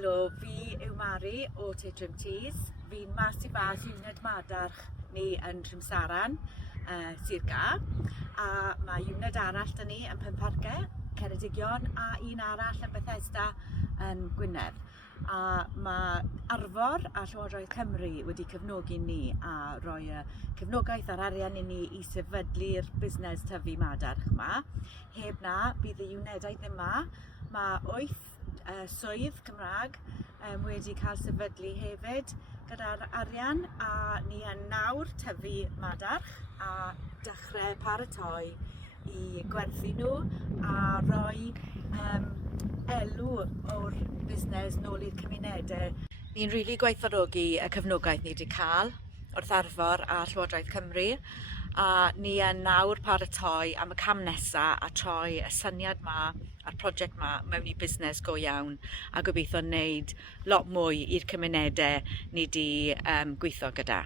Helo, fi yw Mari o Tetrim. Fi'n mas I fas uned madarch ni yn Rhymsaran, Sir Ga, a mae uned arall dyn ni yn Pemparge, Ceredigion, a un arall yn Bethesda yn Gwynedd. A mae ARFOR a Llywodraeth Cymru wedi cefnogi ni a rhoi cefnogaeth ar arian I ni I sefydlu'r busnes tyfu madarch yma. Heb na, bydd y unedau ddim yma. Mae 8 swydd Cymraeg wedi cael sefydlu hefyd gyda'r arian, a ni yn nawr tyfu madarch a dechrau paratoi I gwerthu nhw a rhoi elw o'r busnes nôl i'r cymunedau. Ni'n rili gweithredogi y cefnogaeth ni wedi cael wrth ARFOR a Llywodraeth Cymru, a ni yn nawr paratoi am y cam nesaf a troi y syniad ma a'r prosiect ma mewn I busnes go iawn a gobeithio wneud lot mwy i'r cymunedau ni wedi gweithio gyda.